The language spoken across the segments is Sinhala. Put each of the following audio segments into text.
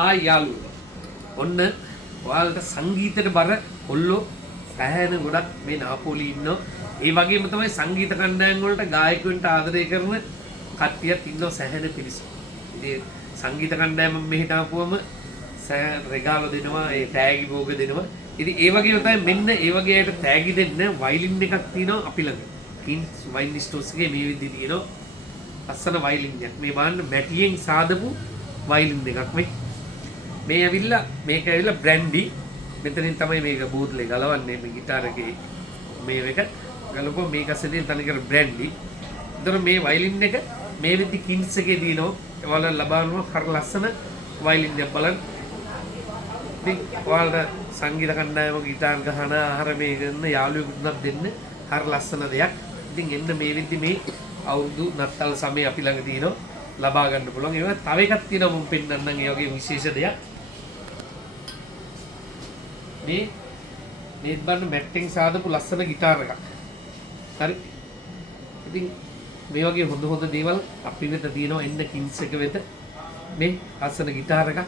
හා යාළුවෝ. ඔන්න ඔයාලට සංගීතයට බර කොල්ලෝ සෑහෙන ගොඩක් මේ නාපෝලි ඉන්නවා. ඒ වගේම තමයි සංගීත කණ්ඩායම් වලට ගායකයන්ට ආදරය කරන කට්ටියක් ඉන්නවා සෑහෙන පිරිස. ඉතින් සංගීත කණ්ඩායම මෙහෙට ආපුවම රෙගාල දෙනවා, ඒ තෑගි භෝග දෙනවා. ඉතින් ඒ වගේම තමයි මෙන්න ඒ වගේ අයට තෑගි දෙන්න වයලින් එකක් තියෙනවා අපි ළඟ. කින්ස් වයලින් ස්ටෝර්ස් එකේ මේ විදිහට තියෙනවා. අස්සන වයලින් එකක්. මේ බලන්න මැටියෙන් සාදපු වයලින් එකක් මේ. මේක ඇවිල්ලා බ්‍රැන්ඩි. මෙතනින් තමයි මේක බෝතලේ ගලවන්නේ මේ গিitar එකේ මේ එක ගලපුවා මේක ඇසෙන් තනිකර බ්‍රැන්ඩි. ඒතර මේ වයලින් එක මේ විදි කින්ස් එකේ දිනනවා. ඔයාලා ලබනවා හර ලස්සන වයලින් එකක් බලන්න. ඉතින් ඔයාලට සංගීත කණ්ඩායම গিitar ගහන ආහාර මේ ගන්න යාළුවෙකුට දෙන්න හර ලස්සන දෙයක්. ඉතින් එන්න මේ විදි මේ අවුරුදු නත්තල් සමය අපි ළඟ තියෙනවා ලබා ගන්න පුළුවන්. ඒක තව එකක් තියෙනවා මම පෙන්නන්නම් ඒ වගේ විශේෂ දෙයක්. මේ බන්න මැට්ටෙන් සාදපු ලස්සන গিitar එකක්. හරි. ඉතින් මේ වගේ හොඳ දේවල් අපි වෙත තියෙනවා එන්න කින්ස් එක වෙත. මේ ලස්සන গিitar එකක්.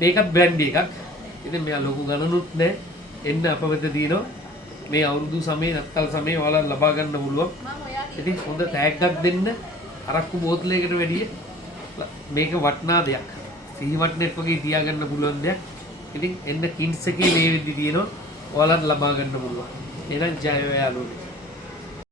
මේකත් බ්‍රැන්ඩ් එකක්. ඉතින් මෙයා ලොකු ගණනුත් නැහැ. එන්න අප වෙත තියෙනවා මේ අවුරුදු සමයේ නත්තල් සමයේ ඔයාලා ලබා ගන්න පුළුවන්. ඉතින් හොඳ තෑග්ගක් දෙන්න අරක්කු බෝතලයකට වැඩිය මේක වටිනා දෙයක්. සිහිවට්නෙත් වගේ තියාගන්න පුළුවන් දෙයක්. ඉතින් එන්න කින්ස් එකේ මේ විදි තියෙනවා ඔයාලට ලබා ගන්න පුළුවන්. එහෙනම් ජය වේවා යාළුවෝ.